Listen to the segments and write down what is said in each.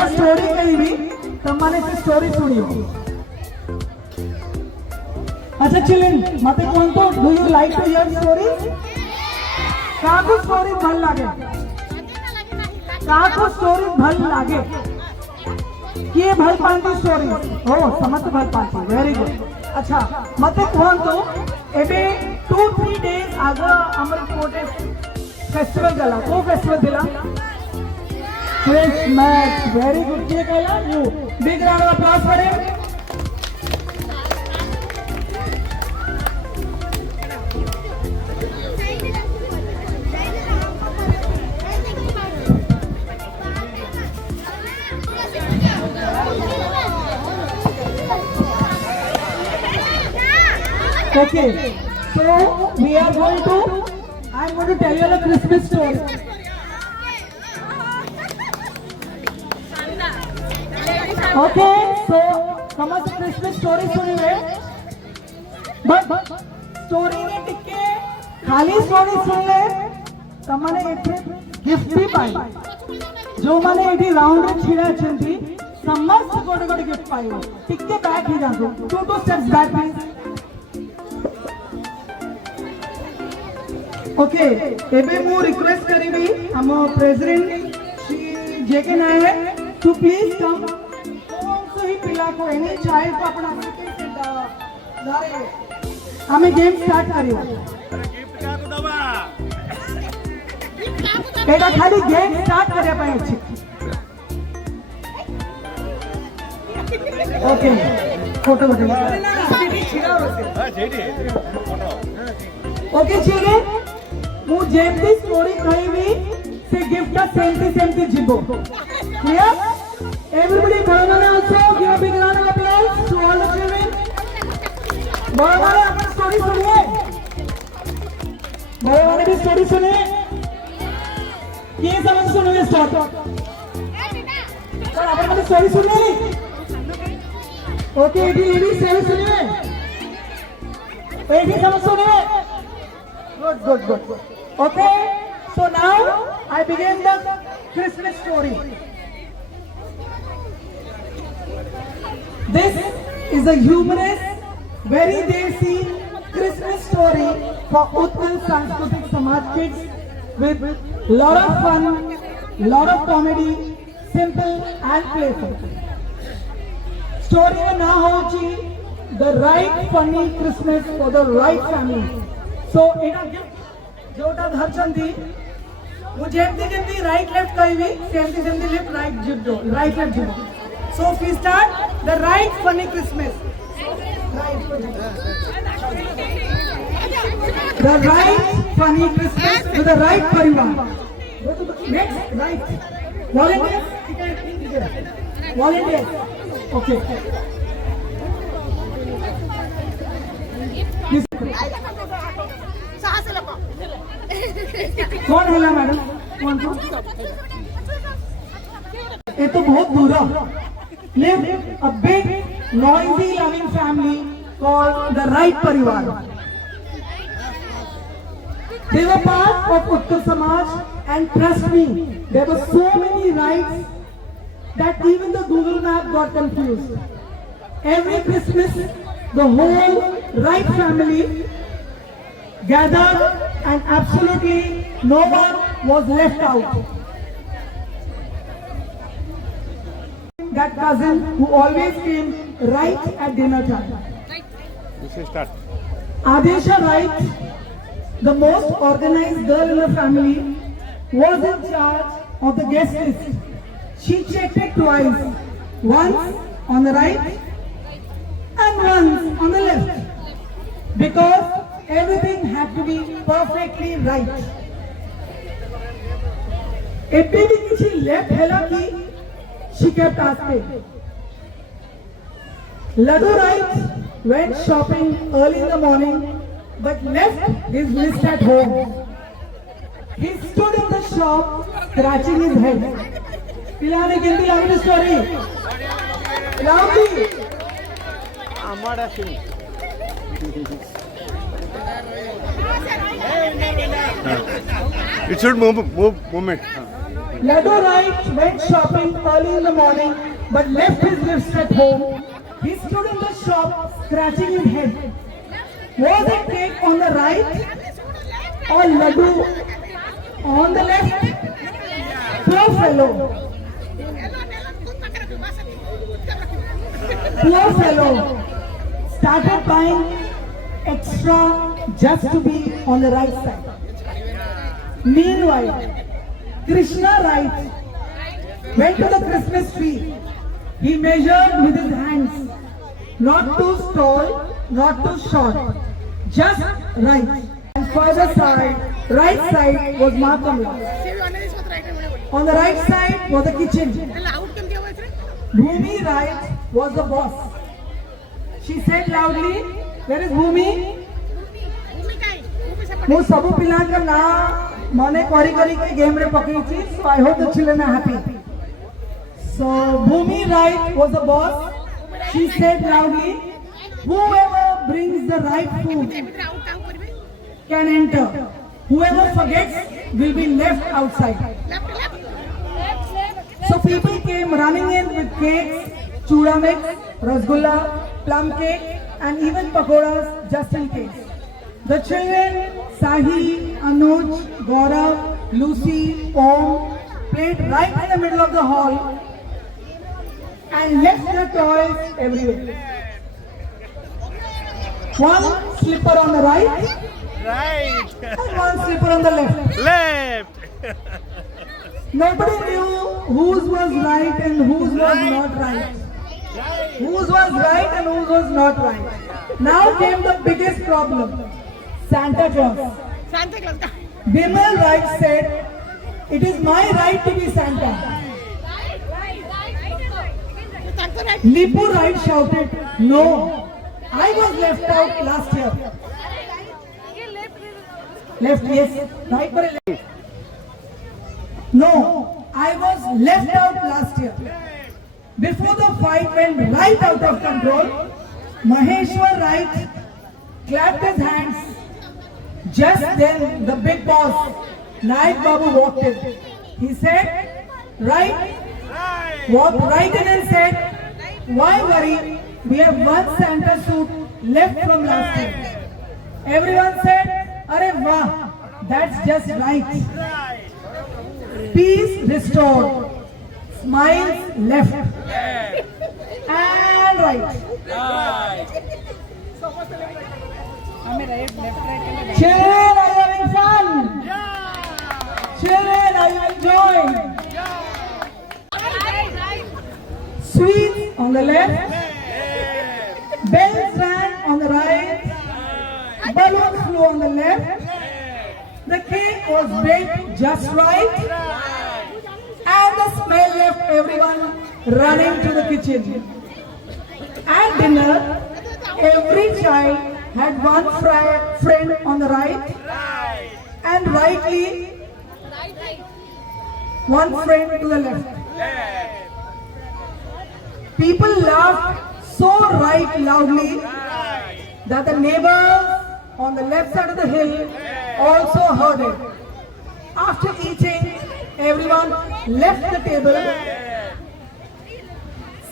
बढ़िया स्टोरी कही भी तमाने से स्टोरी सुनियो। अच्छा चिलिन मते कौन तो do you like to hear stories? काको स्टोरी भल लागे? काको स्टोरी भल लागे? किए भल पांती स्टोरी? ओ समझ भल पांती, वेरी गुड। अच्छा मते कौन तो एबे 2-3 डेज आगे अमर कोटे फेस्टिवल गला, को फेस्टिवल दिला? Christmas, very good. किए कहला? You big round of applause for him. Okay, so we are going to, I am going to tell you a Christmas story. Okay, so समझ Christmas story सुनिए, but story में टिके खाली story सुन ले, तमाने एक gift भी पाई, जो माने एक round में छिड़ा चंदी, समस्त कोटे gift पाई हो, टिके back ही जाओ, 2 steps back please. ओके एबे मु रिक्वेस्ट करीबी हम president Shri J K Nayak to please come कौन सो ही पिला को एनी चाइल्ड को अपना दारे हमें गेम स्टार्ट करियो। गिफ्ट का दबा एटा खाली गेम स्टार्ट करे पाए अछि। ओके फोटो ओके चलिए मु जेमती स्टोरी कहबी से गिफ्ट का सेमती जीवो। क्लियर? एवरीबॉडी बड़माने also give a big round of applause to all the children. बड़माने अपनी स्टोरी सुनिए, बड़माने भी स्टोरी सुनिए। ये समझ सुनिए स्टार्ट। सर अपनी स्टोरी सुनिए। ओके ये सही सुनिए, एक ही समझ सुनिए। Good. Okay, so now I begin the Christmas story. This is a humorous, very desi Christmas story for Utkal Sanskritik Samaj kids with lot of fun, lot of comedy, simple and playful. Story में ना हो जी the right funny Christmas for the right family. So एटा gift जोटा धरचंदी मुझे जेमती right left कहबी सेमती लेफ्ट राइट जिब्दो राइट लेफ्ट जिब्दो। So we start the right funny Christmas. The right funny Christmas with the right परिवार। Next right volunteers okay. कौन है मैडम? कौन तो? ये तो बहुत बुरा। Live a big, noisy, loving family called the Right परिवार. They were part of Utkal Samaj, and trust me, there were so many rights that even the Google map got confused. Every Christmas, the whole Right family gathered and absolutely no one was left out. That cousin who always came right at dinner time. Adesha Wright, the most organized girl in the family, was in charge of the guest list. She checked it twice, once on the right and once on the left, because everything had to be perfectly right. एबे भी किसी left हैला की she kept asking. Laddu Wright went shopping early in the morning but left his list at home. He stood in the shop scratching his head. Pilane ginti lagni story. Loudly. Amara Singh. It should move movement. Laddu right went shopping early in the morning but left his gifts at home. He stood in the shop scratching his head. Was it cake on the right or laddu on the left? Poor fellow. Poor fellow started buying extra just to be on the right side. Meanwhile, Krishna right went to the Christmas tree. He measured with his hands, not too tall, not too short, just right. And further side, right side was Makamla. On the right side was the kitchen. Bhumi right was the boss. She said loudly, "Where is Bhumi?" ମୁଁ ସବୁ ପିଲାଙ୍କ ନାଁ ମନେ କରି କରି game रे पकेइछि, so I hope the children are happy. So Bhumi right was the boss. She said loudly, "Whoever brings the right food can enter. Whoever forgets will be left outside." So people came running in with cakes, chuda mix, rasgulla, plum cake, and even pakoras just in case. The children, Sahi, Anuj, Gaurav, Lucy, Om, played right in the middle of the hall and left their toys everywhere. One slipper on the right, and one slipper on the left. Nobody knew whose was right and whose was not right. Whose was right and whose was not right. Now came the biggest problem. Santa Claus. Bimal right said, "It is my right to be Santa." Nipu right shouted, "No, I was left out last year." Left, yes. Right or left? No, I was left out last year. Before the fight went right out of control, Maheshwar right clapped his hands. Just then the big boss, Naik Babu, walked in. He said, walked right in and said, "Why worry? We have one Santa suit left from last year." Everyone said, "Arey wah, that's just right." Peace restored. Smiles left. And right. Children, are you having fun? Children, are you enjoying? Sweets on the left, bells rang on the right, balloons flew on the left, the cake was baked just right, and the smell left everyone running to the kitchen. At dinner, every child had one friend on the right, and rightly one friend to the left. People laughed so right loudly that the neighbors on the left side of the hill also heard it. After eating, everyone left the table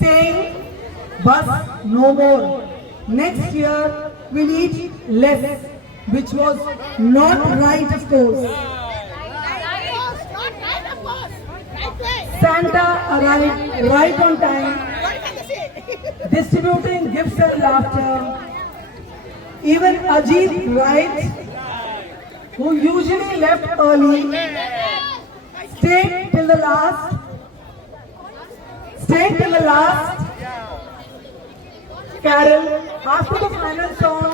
saying, "Bus, no more. Next year we'll eat less," which was not right, of course. Santa arrived right on time, distributing gifts and laughter. Even Ajit Wright, who usually left early, stayed till the last. Carol, after the final song,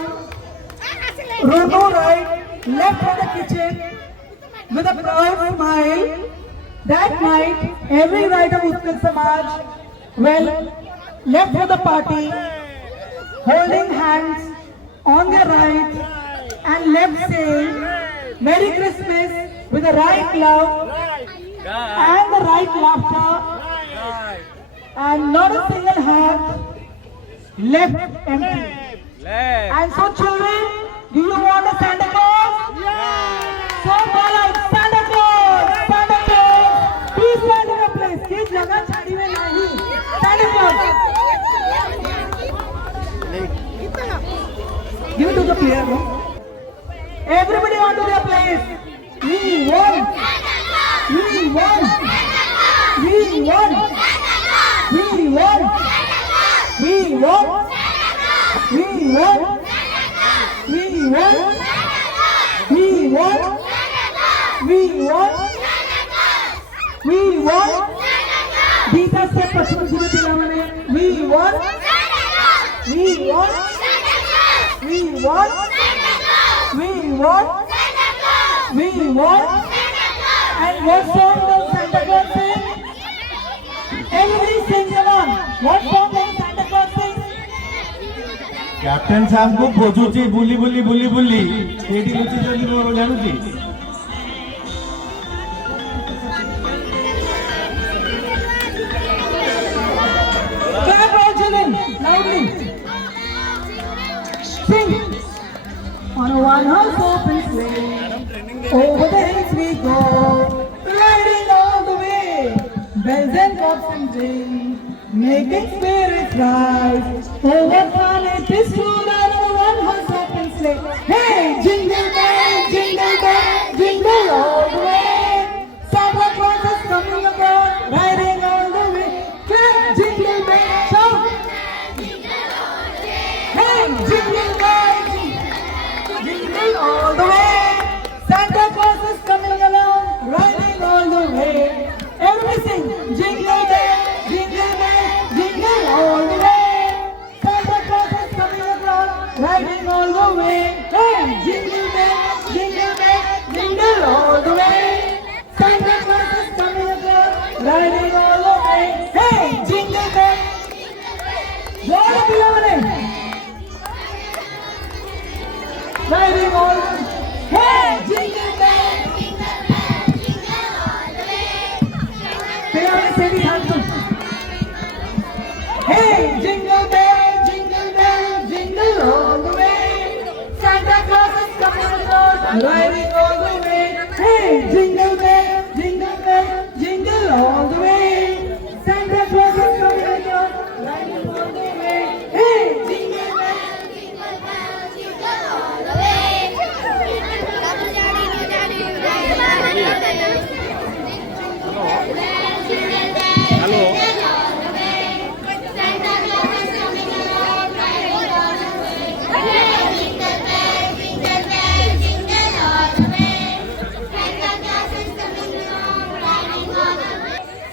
Roto Wright left for the kitchen with a proud smile. That night, every Wright of Uttal Samaj, left for the party, holding hands on their right, and left saying, "Merry Christmas," with the right love and the right laughter, and not a single heart left empty. And so, children, do you want a Santa Claus? So call out, "Santa Claus, Santa Claus, be the player. Everybody on to their place. We won. We won. We won. We won. We won. We won. We won. We won. We won. We won. Dita se पश्चिम दिल्ली पिलाने. We won. We won. We won. We won. We won. And what song does Santa Claus sing? Everybody sing along. What song does Santa Claus sing? Captain साहब को खोजुची बुली बुली बुली बुली AD Luche जल्दी मोर जानूची Clap all children loudly. Sing. On a one-horse open sleigh, over the hills we go, riding all the way. Bells and pops and ring, making spirits rise. Oh, what fun it is to ride on a one-horse open sleigh. Hey, jingle bell, jingle all the way. Santa Claus is coming aboard, riding all the way. Clap, jingle bell, shout. Hey, jingle bell, jingle all the way. Santa Claus is coming along, riding all the way. Everybody sing, jingle bell, jingle all the way. Santa Claus is coming along, riding all the way. Hey, jingle all the way. Santa Claus is coming along, riding all the way. Hey, jingle bell. Joy Pilamane. Riding all the way. Hey, jingle bell. Pilamane say the anthem. Hey, jingle bell, jingle all the way. Santa Claus is coming along, riding all the way. Hey, jingle bell, jingle all the way. Santa Claus is coming along, riding all the way. Hey, jingle bell, all the way.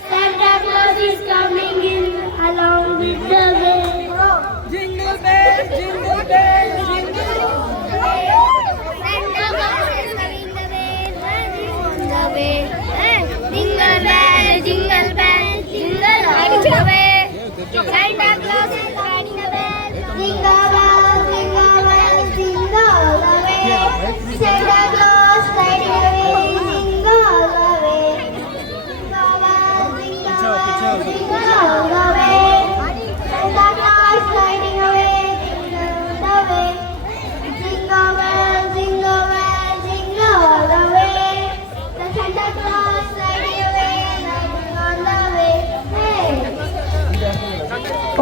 Santa Claus is coming in along with the way. jingle bell, jingle all the way. Santa Claus is coming the way, running on the way. Jingle bell, jingle all the way. Santa Claus is riding the bell. Jingle bell, jingle all the way. Santa Claus riding the way, jingle all the way. Jingle bell, jingle all the way. Santa Claus riding away, jingle all the way. Jingle bell, jingle all the way. The Santa Claus riding away, riding on the way. Hey.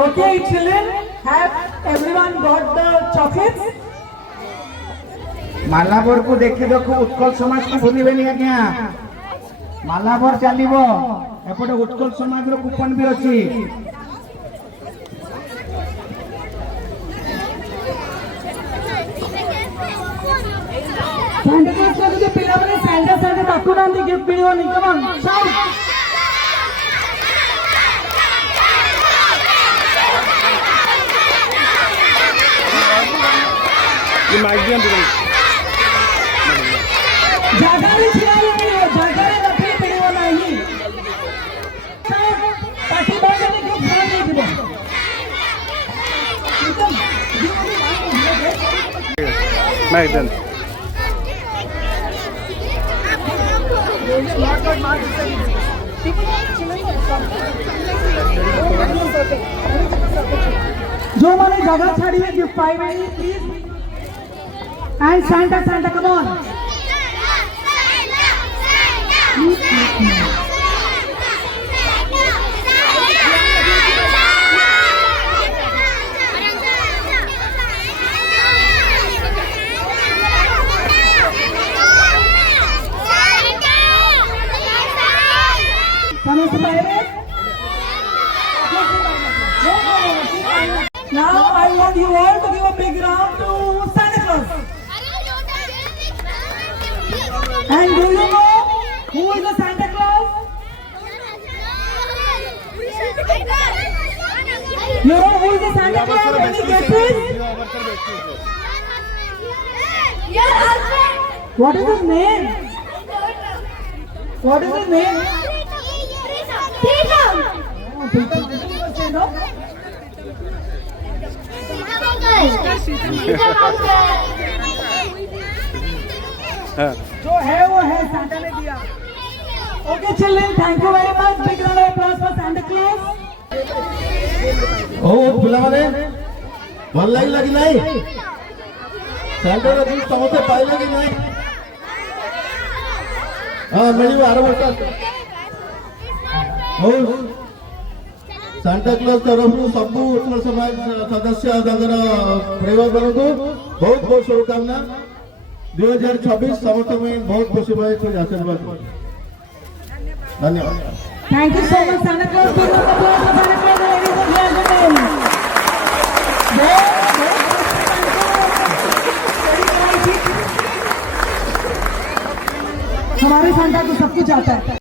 Okay, children, have everyone got the chocolates? Malabar କୁ ଦେଖି ଦେଖୁ ଉତ୍କଳ ସମାଜ କୁ ଭୁଲିବେନି ଆଜ୍ଞା ମାଲାବର ଚାଲିବ ଏପଟେ ଉତ୍କଳ ସମାଜର coupon ବି ଅଛି Santa Claus कहते हैं पिलाने Santa डाकू नांदी गिफ्ट मिलियोनी, come on, shout! ये माइक भी अंदर जागारे छियाली नहीं हो, जागारे नकली पिलियो नहीं. Shout! पार्टी बांधने के ध्यान नहीं दिलो. माइक डन जो माने जगह छाड़ी है गिफ्ट पाई नहीं please and Santa come on big round to Santa Claus. And do you know who is the Santa Claus? You know who is the Santa Claus? Any guesses? Your husband. What is his name? What is his name? Freedom. Oh, Peter. No? जो है वो है Santa ने दिया. Okay, children, thank you very much. Big round of applause for Santa Claus. ଓ ପିଲାମାନେ ଭଲ ଲାଗିଲା କି ନାହିଁ? ସାଣ୍ଟାର ଗିଫ୍ଟ ସମସ୍ତେ ପାଇଲେ କି ନାହିଁ? ହଁ ମିଳିବ ଆର ବର୍ଷ. ହଉ ସାଣ୍ଟା କ୍ଲଜ ତରଫରୁ ସବୁ ଉତ୍କଳ ସମାଜ ସଦସ୍ୟ ତାଙ୍କର ପରିବାରମାନଙ୍କୁ ବହୁତ ବହୁତ ଶୁଭକାମନା. 2026 ସମସ୍ତଙ୍କ ପାଇଁ ବହୁତ ଖୁସି ଭାଇ ଆଶୀର୍ବାଦ. ଧନ୍ୟବାଦ. Thank you so much, Santa Claus. Big round of applause for Santa Claus, ladies and gentlemen. हमारे सांता को सब कुछ आता है.